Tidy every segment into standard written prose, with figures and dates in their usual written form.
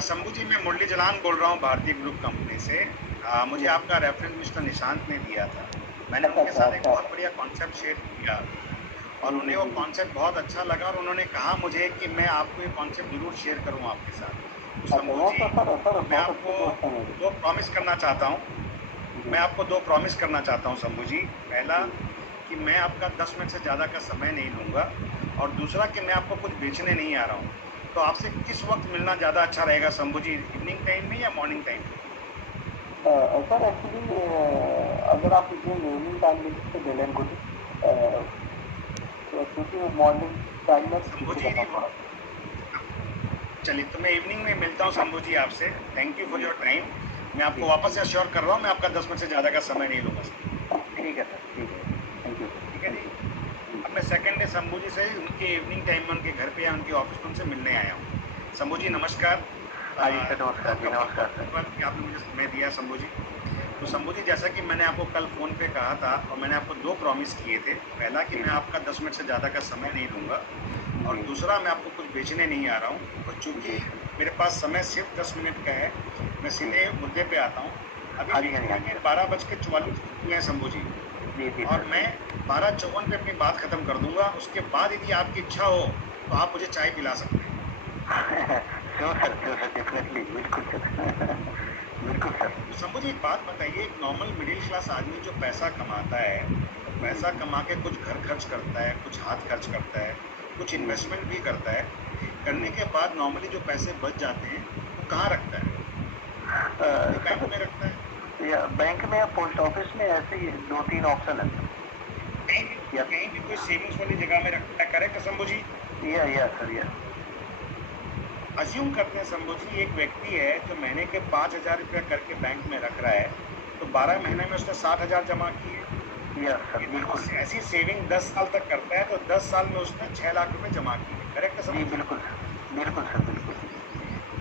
शंभू जी, मैं मुरली जलान बोल रहा हूँ भारतीय ग्रुप कंपनी से। मुझे जी। आपका रेफरेंस मिस्टर निशांत ने दिया था। मैंने अच्छा, उनके अच्छा, साथ एक अच्छा। बहुत बढ़िया कॉन्सेप्ट शेयर किया और जी, जी, उन्हें वो जी, जी। कॉन्सेप्ट बहुत अच्छा लगा और उन्होंने कहा मुझे कि मैं आपको ये कॉन्सेप्ट ज़रूर शेयर करूँ आपके साथ। तो अच्छा, शंभू वो जी, तो सर मैं बहुत अच्छे आपको दोस्त हैं मेरे। 2 प्रॉमिस करना चाहता हूँ। जी, मैं आपको 2 प्रॉमिस करना चाहता हूँ शंभू जी। पहला जी। कि मैं आपका 10 मिनट से ज़्यादा का समय नहीं लूँगा और दूसरा कि मैं आपको कुछ बेचने नहीं आ रहा हूँ। तो आपसे किस वक़्त मिलना ज़्यादा अच्छा रहेगा शंभू जी, इवनिंग टाइम में या मॉर्निंग टाइम में? सर एक्चुअली अगर आप मुझे इवनिंग टाइम में तो वेल एंड गुड। क्योंकि मॉर्निंग टाइम में शंभू बिजी जी, रहता हूँ थोड़ा। चलिए तो मैं इवनिंग में मिलता हूँ शंभू जी आपसे। थैंक यू फॉर जी, योर टाइम। मैं जी, आपको वापस से जी। एश्योर कर रहा हूँ, मैं आपका 10 मिनट से ज़्यादा का समय नहीं लूँगा सर। ठीक है सर, ठीक है। थैंक यू सर, ठीक है थैंक जी? यू। जी, अब मैं सेकंड डे शंभू जी से उनके इवनिंग टाइम में उनके घर पे या उनके ऑफ़िस में उनसे मिलने आया हूँ। शंभू जी जी। नमस्कार। हाँ जी सर, नमस्कार जी, आपका नमस्कार बहुत-बहुत सर। धन्यवाद कि आपने मुझे समय दिया शंभू जी। तो जी, शंभू जी, जैसा कि मैंने आपको कल फ़ोन पे कहा था और मैंने आपको 2 प्रॉमिस किए थे। पहला कि जी, मैं जी, आपका 10 मिनट से ज़्यादा का समय नहीं लूँगा और जी, दूसरा मैं आपको कुछ बेचने नहीं आ रहा हूँ और चूँकि जी सर। मेरे पास समय सिर्फ़ 10 मिनट का है, मैं जी। सीधे मुद्दे पे आता हूँ। अभी हाँ जी, भी हाँ जी, हाँ घड़ी जी के सर। 12 बज के 44 हुए हैं शंभू जी जी, जी और सर, मैं जी। 12:54 पे अपनी बात खत्म कर दूँगा। उसके बाद यदि आपकी इच्छा हो, तो आप मुझे चाय पिला सकते हैं। श्योर सर, डेफ़िनेटली, बिल्कुल सर। बिल्कुल सर। तो शंभू जी, एक बात बताइए, एक नॉर्मल मिडिल क्लास आदमी जो पैसा कमाता है, तो जी, पैसा जी। कमा के कुछ घर खर्च करता है, कुछ हाथ खर्च करता है, कुछ जी, जी। इन्वेस्टमेंट भी करता है। करने जी। के बाद नॉर्मली जो पैसे बच जाते हैं, वो कहाँ रखता है? या तो अपने बैंक सर में रखता है, या बैंक में या पोस्ट ऑफिस में ऐसे ही 2-3 ऑप्शन है सर। कहीं भी या कहीं भी कोई सेविंग्स वाली जगह में रखता है, करेक्ट है शंभू जी? या सर या। अज़्यूम करते हैं शंभू जी, एक व्यक्ति है जो महीने के ₹5,000 करके बैंक में रख रहा है, तो 12 जी। महीने में उसने 60,000 जमा किए। या सर, यदि वो बिल्कुल। ऐसी सेविंग 10 साल तक करता है, तो 10 साल में उसने 6 लाख रुपए जमा किए। करेक्ट है जी, शंभू जी? बिल्कुल सर। बिल्कुल सर, बिल्कुल।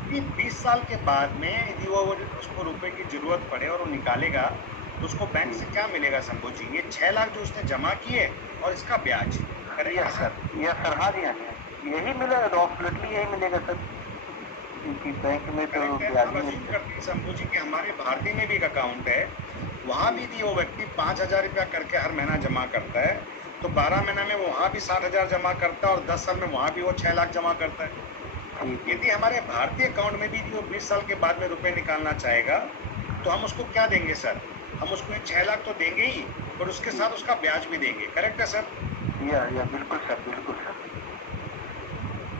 यदि 20 साल के बाद में यदि वो उसको रुपए की ज़रूरत पड़े और वो निकालेगा, तो उसको बैंक जी। से क्या मिलेगा शंभू जी? ये 6 लाख जो उसने जमा किए और इसका ब्याज। करेक्ट है yes sir? Sir, yes sir. हाँ जी, हाँ जी, हाँ जी। यही मिलेगा, डेफ़िनेटली यही मिलेगा सर। क्योंकि बैंक में तो करेक्ट है। ब्याज अब ही अज़्यूम मिलता है। करते हैं शंभू जी कि हमारे भारतीय में भी एक अकाउंट है, वहाँ जी, भी यदि वो व्यक्ति ₹5,000 करके हर महीना जमा करता है, तो 12 महीने में वहाँ भी 60,000 जमा करता है और 10 साल में वहाँ भी वो 6 लाख जमा करता है। जी, जी, यदि जी। हमारे भारतीय अकाउंट में भी यदि वो 20 साल के बाद में रुपए निकालना चाहेगा, तो हम उसको क्या देंगे सर? हम उसको ये 6 लाख तो देंगे ही, पर उसके जी। साथ उसका ब्याज भी देंगे। करेक्ट है सर? या बिल्कुल सर, बिल्कुल सर।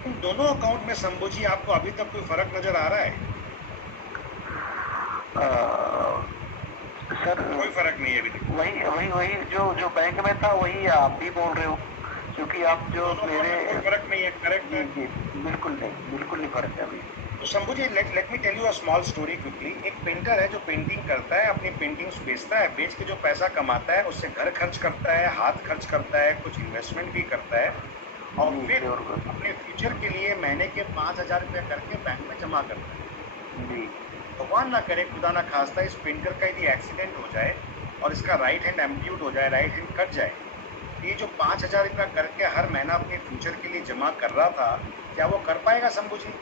इन दोनों अकाउंट में शंभू जी आपको अभी तक कोई फ़र्क नज़र आ रहा है? अ, सर कोई फ़र्क नहीं है अभी तक। वही वही वही जो जो बैंक में था वही आप भी बोल रहे हो। क्योंकि आप जो दोनों अकाउंट मेरे। में कोई फ़र्क नहीं है, करेक्ट जी, है? जी। बिल्कुल नहीं फ़र्क है अभी। तो Shambhu ji, let me tell you a small story quickly. एक पेंटर है जो पेंटिंग करता है, अपनी पेंटिंग्स बेचता है, बेच के जो पैसा कमाता है उससे घर खर्च करता है, हाथ खर्च करता है, कुछ इन्वेस्टमेंट भी करता है और जी, फिर श्योर। अपने फ्यूचर के लिए महीने के ₹5,000 करके बैंक में जमा करता है। जी। भगवान ना करे, खुदा ना खास्ता, इस पेंटर का यदि एक्सीडेंट हो जाए और इसका राइट हैंड एम्प्यूट हो जाए, राइट हैंड कट जाए, ये जो ₹5,000 करके हर महीना अपने फ्यूचर के लिए जमा कर रहा था, क्या वो कर पाएगा शंभू जी?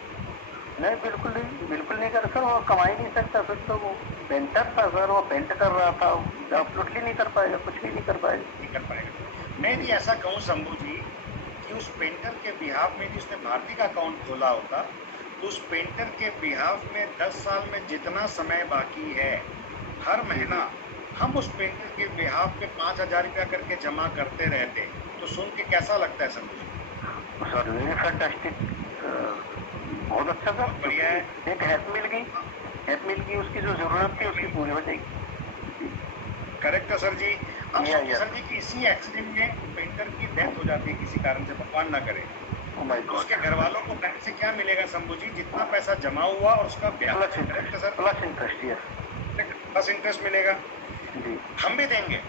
नहीं, बिल्कुल नहीं कर सर, वो कमा ही नहीं सकता फिर तो वो पेंटर था सर, वो पेंट कर रहा था, एब्सोल्युटली नहीं कर पाएगा, कुछ भी नहीं कर पाएगा। नहीं कर पाएगा। मैं जी, यदि ऐसा कहूँ शंभू जी कि उस पेंटर के बिहाफ में यदि उसने भारती का अकाउंट खोला होता, तो उस पेंटर के बिहाफ में 10 साल में जितना समय बाकी है, हर जी, महीना जी। हम उस पेंटर के बिहाफ पे ₹5,000 करके जमा करते रहते। तो सुन के कैसा लगता है Shambhu ji? Sir very fantastic. बहुत अच्छा सर, बहुत बढ़िया क्योंकि है। एक हेल्प मिल गई, उसकी जो ज़रूरत थी मिल उसकी गई। पूरी हो जाएगी। जी। करेक्ट है सर जी। अब सोचिए या सर जी कि इसी एक्सीडेंट में पेंटर की डेथ हो जाती है किसी कारण से, भगवान ना करे। ओह माय तो गॉड। उसके घरवालों को बैंक से क्या मिलेगा शंभू जी? जितना पैसा जमा हुआ और उसका ब्याज। करेक्ट है sir? Plus interest, yes. Plus interest मिलेगा। जी। हम भी देंगे।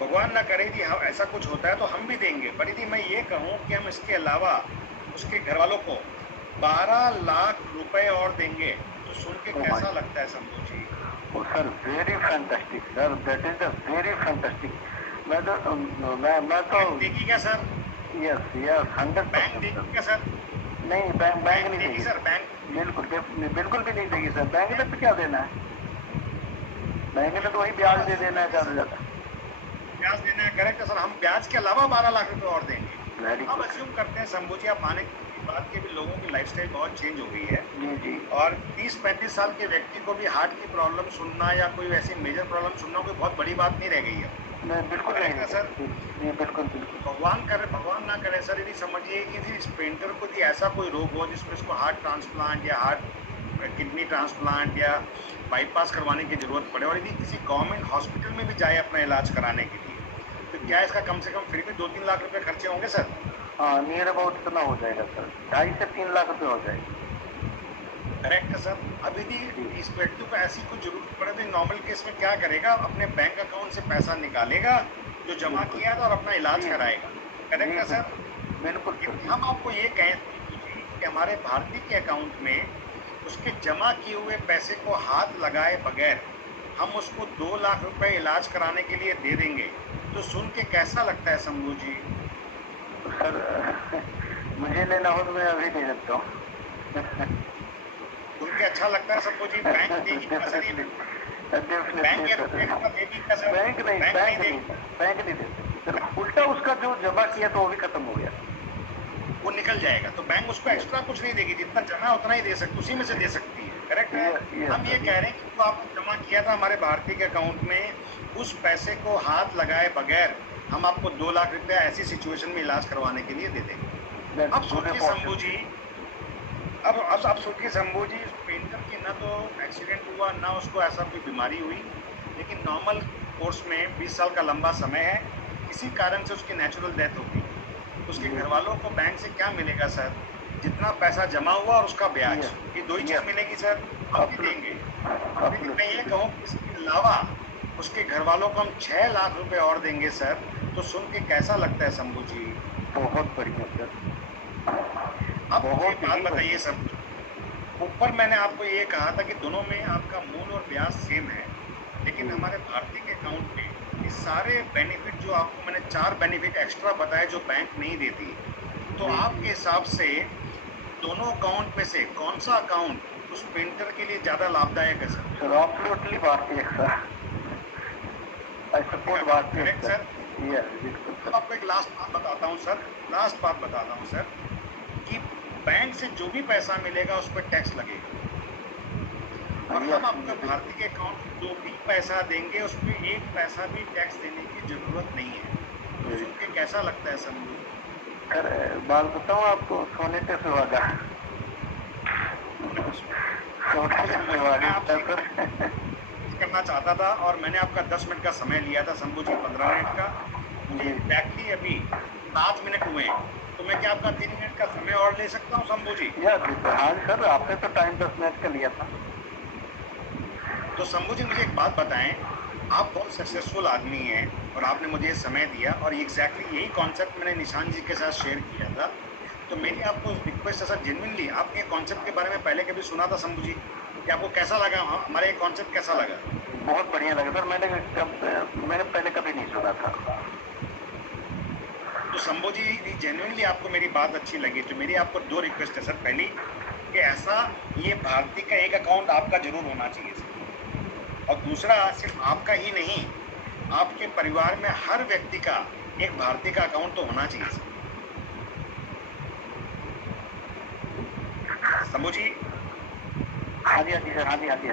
भगवान ना करे कि हाँ, ऐसा कुछ होता है तो हम भी देंगे। पर यदि मैं ये कहूँ कि हम इसके अलावा उसके घरवालों को 12 लाख रुपए और देंगे, तो सुन के ओह माय। कैसा लगता है Shambhu ji? Oh sir, very fantastic sir, that is the very fantastic. मैं तो बैंक देगी क्या सर? यस, यस, बैंक 100% देगी सर। क्या सर? नहीं, बैंक बैंक नहीं देगी देगी सर, बैंक बिल्कुल बिल्कुल भी नहीं देगी सर। बैंक ने तो क्या देना है, बैंक ने तो वही ब्याज दे देना है ज़्यादा से ज़्यादा। ब्याज देना है, करेक्ट है सर। हम ब्याज के अलावा 12 लाख रुपए और देंगे। वेरी अब गुड। अज्यूम करते हैं शंभू जी, आप आने के बाद के भी लोगों की लाइफस्टाइल बहुत चेंज हो गई है जी जी और 30-35 साल के व्यक्ति को भी हार्ट की प्रॉब्लम सुनना या कोई ऐसी मेजर प्रॉब्लम सुनना कोई बहुत बड़ी बात नहीं रह गई है। नहीं, बिल्कुल नहीं करेक्ट है सर। जी, बिल्कुल बिल्कुल। भगवान ना करे सर, यदि समझिए कि इस पेंटर को यदि ऐसा कोई रोग हो जिसमें उसको हार्ट ट्रांसप्लांट या हार्ट किडनी ट्रांसप्लांट या बाईपास करवाने की जरूरत पड़े और यदि किसी गवर्नमेंट हॉस्पिटल में भी जाए अपना इलाज कराने के लिए, तो क्या इसका कम से कम फिर भी 2-3 लाख रुपए खर्चे होंगे सर? हाँ, नियर अबाउट इतना हो जाएगा सर, 2.5 से 3 लाख रुपए हो जाएगा। करेक्ट है सर। अब यदि इस व्यक्ति को ऐसी कुछ जरूरत पड़े तो नॉर्मल केस में क्या करेगा? अपने बैंक अकाउंट से पैसा निकालेगा जो जमा किया था और अपना इलाज कराएगा। करेक्ट है सर। बिल्कुल सर। हम आपको ये कहें कि हमारे भारतीय के अकाउंट में उसके जमा किए हुए पैसे को हाथ लगाए बगैर हम उसको 2 लाख रुपए इलाज कराने के लिए दे देंगे, तो सुन के कैसा लगता है शंभू जी? सर मुझे लेना हो तो मैं अभी दे सकता हूँ। सुन के अच्छा लगता है शंभू जी? बैंक देगी क्या सर? बैंक ये एक्स्ट्रा देगी क्या सर? बैंक नहीं देगी। बैंक नहीं देती सर, उल्टा उसका जो जमा किया तो वो भी खत्म हो गया, वो निकल जाएगा, तो बैंक उसको एक्स्ट्रा कुछ नहीं देगी, जितना जमा है उतना ही दे सकती, उसी में से दे सकती है। करेक्ट है। हम ये कह रहे हैं कि जो आपने जमा किया था हमारे भारतीय के अकाउंट में, उस पैसे को हाथ लगाए बगैर हम आपको 2 लाख रुपया ऐसी सिचुएशन में इलाज करवाने के लिए दे देंगे। अब सोचिए शंभू जी, अब सोचिए शंभू जी, पेंटर की ना तो एक्सीडेंट हुआ ना उसको ऐसा कोई बीमारी हुई, लेकिन नॉर्मल कोर्स में 20 साल का लंबा समय है, किसी कारण से उसकी नेचुरल डेथ हो गई। उसके घर वालों को बैंक से क्या मिलेगा सर? जितना पैसा जमा हुआ और उसका ब्याज, ये दो ही चीज मिलेगी सर। हम भी देंगे। मैं ये कहूँ इसके अलावा उसके घर वालों को हम 6 लाख रुपए और देंगे सर, तो सुन के कैसा लगता है शंभू जी? बहुत बढ़िया सर। अब मुझे बात बताइए सर, ऊपर मैंने आपको ये कहा था कि दोनों में आपका मूल और ब्याज सेम है, लेकिन हमारे भारतीय के अकाउंट में ये सारे बेनिफिट जो आपको मैंने 4 बेनिफिट एक्स्ट्रा बताए जो बैंक नहीं देती, तो आपके हिसाब से दोनों अकाउंट में से कौन सा अकाउंट उस पेंटर के लिए ज्यादा लाभदायक है सर? सर एब्सोल्युटली भारतीय सर, आई सपोर्ट भारतीय सर। अब आपको एक लास्ट बात बताता हूँ सर, कि बैंक से जो भी पैसा मिलेगा उस पर टैक्स लगेगा और हम आपको भारतीय के अकाउंट में जो भी पैसा देंगे उस पर 1 पैसा भी टैक्स देने की जरूरत नहीं है। तो सुन के कैसा लगता है शंभू? सर बात बताऊँ आपको, सोने पे सुहागा, करना चाहता था और मैंने आपका 10 मिनट का समय लिया था शंभू जी, 15 मिनट का। मुझे एग्जैक्टली अभी 7 मिनट हुए, तो मैं क्या आपका 3 मिनट का समय और ले सकता हूँ शंभू जी? हाँ सर, आपने तो टाइम 10 मिनट का लिया था। तो शंभू जी मुझे एक बात बताएं, आप बहुत सक्सेसफुल आदमी हैं और आपने मुझे ये समय दिया और एग्जैक्टली यही कॉन्सेप्ट मैंने निशान जी के साथ शेयर किया था। तो मेरी आपको रिक्वेस्ट है सर, जेन्युइनली आपने ये कॉन्सेप्ट के बारे में पहले कभी सुना था शंभू जी? कि आपको कैसा लगा, हमारा ये कॉन्सेप्ट कैसा लगा? बहुत बढ़िया लगा सर, मैंने पहले कभी नहीं सुना था। तो शंभू जी जेन्युइनली आपको मेरी बात अच्छी लगी तो मेरी आपको 2 रिक्वेस्ट है सर। पहली कि ऐसा ये भारतीय का एक अकाउंट आपका जरूर होना चाहिए सर, और दूसरा सिर्फ आपका ही नहीं, आपके परिवार में हर व्यक्ति का एक भारतीय का अकाउंट तो होना चाहिए सर। शंभू जी? हाँ जी सर, हाँ जी।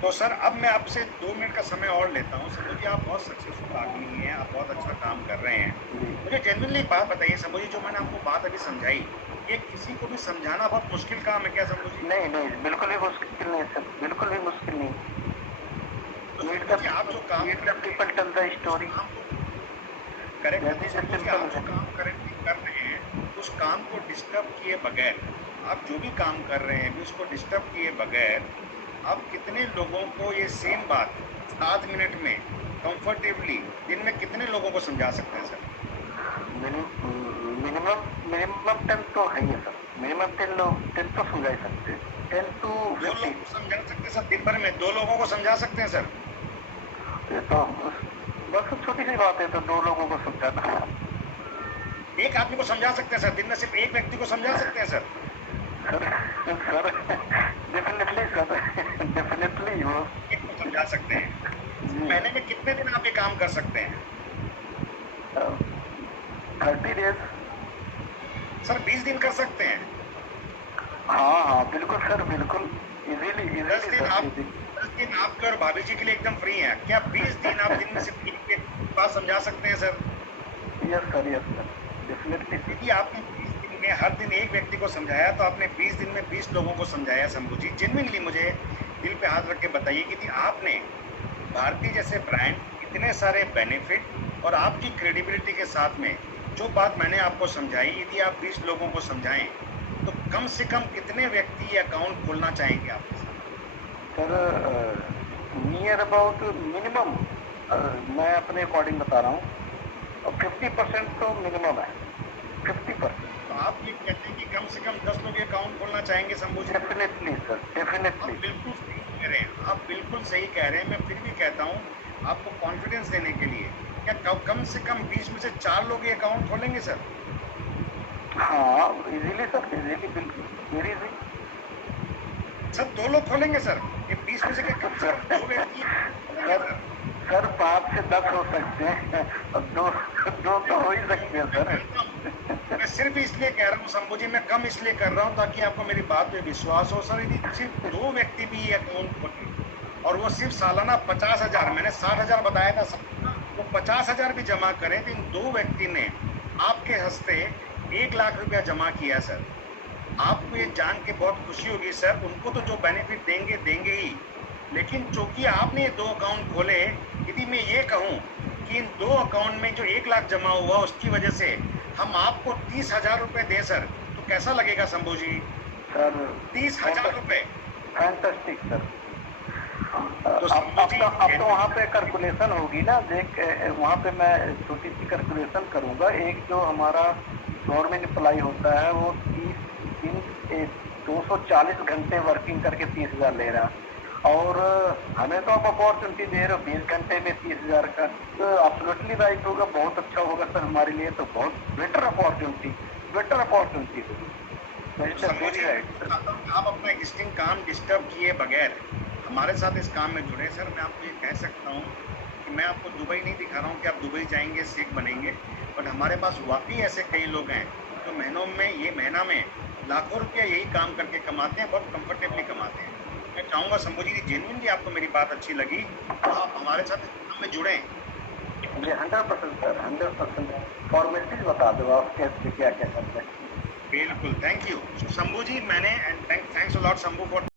तो सर अब मैं आपसे 2 मिनट का समय और लेता हूँ। शंभू जी आप बहुत सक्सेसफुल आदमी हैं, आप बहुत अच्छा काम कर रहे हैं। मुझे जेन्युइनली बात बताइए शंभू जी, जो मैंने आपको बात अभी समझाई, ये किसी को भी समझाना बहुत मुश्किल काम है क्या शंभू जी? नहीं, बिल्कुल भी मुश्किल नहीं सर, बिल्कुल भी मुश्किल नहीं। तो आप जो काम people tell the story, correct, आप जो काम करेक्टली कर रहे हैं उस काम को डिस्टर्ब किए बगैर, आप जो भी काम कर रहे हैं उसको डिस्टर्ब किए बगैर आप कितने लोगों को ये सेम बात 7 मिनट में कंफर्टेबली दिन में कितने लोगों को समझा सकते हैं सर? मिनिमम 10 तो है ही सर, मिनिमम 10 तो समझा सकते हैं। 10 to 2 लोगों को समझा सकते हैं सर, दिन भर में 2 लोगों को समझा सकते हैं सर? ये तो बस छोटी सी बात है, तो 2 लोगों को समझाना। एक आदमी को समझा सकते हैं सर, दिन में सिर्फ एक व्यक्ति को समझा सकते हैं sir. Sir definitely sir, definitely वो एक को समझा सकते हैं। महीने में कितने दिन आप ये काम कर सकते हैं? 30 डेज। सर 20 दिन कर सकते हैं। हाँ हाँ बिल्कुल सर, बिल्कुल इजीली 10 दिन आप इजीली। 10 दिन आपके और भाभी जी के लिए एकदम फ्री हैं। क्या 20 दिन आप दिन में सिर्फ एक व्यक्ति की बात समझा सकते हैं सर? Yes sir, definitely. यदि आपने 20 दिन में हर दिन एक व्यक्ति को समझाया तो आपने 20 दिन में 20 लोगों को समझाया शंभू जी। जेन्युइनली मुझे दिल पे हाथ रख के बताइए कि यदि आपने भारती जैसे ब्रांड, इतने सारे बेनिफिट और आपकी क्रेडिबिलिटी के साथ में जो बात मैंने आपको समझाई, यदि आप 20 लोगों को समझाएं तो कम से कम कितने व्यक्ति ये अकाउंट खोलना चाहेंगे आपके साथ? सर नियर अबाउट मिनिमम, मैं अपने अकॉर्डिंग बता रहा हूँ, 50% तो मिनिमम है, 50%। तो आप ये कहते हैं कि कम से कम 10 लोग अकाउंट खोलना चाहेंगे शंभू जी? डेफिनेटली सर, आप डेफिनेटली। बिल्कुल सही कह रहे हैं, आप बिल्कुल सही कह रहे हैं। मैं फिर भी कहता हूँ आपको कॉन्फिडेंस देने के लिए, क्या कम से कम 20 में से 4 लोग ये अकाउंट खोलेंगे सर? हाँ इजीली सर, इजीली, बिल्कुल वेरी इजी। सर 2 लोग खोलेंगे सर? ये 20 में से क्या कम से कम 2 व्यक्ति खोलेंगे सर? सर 5 से 10 हो सकते हैं और दो तो हो ही सकते हैं सर। मैं सिर्फ इसलिए कह रहा हूँ शंभू जी, मैं कम इसलिए कर रहा हूँ ताकि आपको मेरी बात पे विश्वास हो सर। यदि सिर्फ 2 व्यक्ति भी ये अकाउंट खोले और वो सिर्फ सालाना 50,000, मैंने 60,000 बताया था सर, वो 50,000 भी जमा करें तो इन 2 व्यक्ति ने आपके हस्ते 1 लाख रुपया जमा किया सर। आपको ये जान के बहुत खुशी होगी सर। उनको तो जो बेनिफिट देंगे ही, लेकिन चूंकि आपने ये 2 अकाउंट खोले, यदि मैं ये कहूँ कि इन 2 अकाउंट में जो 1 लाख जमा हुआ उसकी वजह से हम आपको 30,000 रुपए दें सर, तो कैसा लगेगा शंभू जी? सर 30,000 रुपए। Fantastic sir. तो अब तो वहाँ पे कैलकुलेशन होगी ना, देख वहाँ पे मैं छोटी सी कैलकुलेशन करूँगा। एक जो हमारा गवर्नमेंट एम्प्लॉय होता है वो 240 घंटे वर्किंग करके 30,000 ले रहा, और हमें तो आप अपॉर्चुनिटी दे रहे हो 20 घंटे में 30,000 का, तो एब्सोल्युटली राइट होगा, बहुत अच्छा होगा सर हमारे लिए। तो बहुत बेटर अपॉर्चुनिटी होगी। आप अपना एग्जिस्टिंग काम डिस्टर्ब किए बगैर हमारे साथ इस काम में जुड़े सर। मैं आपको ये कह सकता हूँ कि मैं आपको दुबई नहीं दिखा रहा हूँ कि आप दुबई जाएंगे शेख बनेंगे, बट हमारे पास वाकई ऐसे कई लोग हैं जो महीना में लाखों रुपया यही काम करके कमाते हैं, बहुत कंफर्टेबली कमाते हैं। मैं चाहूँगा शंभू जी, जेन्युइनली आपको मेरी बात अच्छी लगी तो आप हमारे साथ इस काम में जुड़ें। जी 100% सर, 100%। फॉर्मेलिटीज बता दो आप कैसे क्या क्या करते हैं। बिल्कुल, थैंक यू शंभू जी। मैंने thanks a lot Shambhu for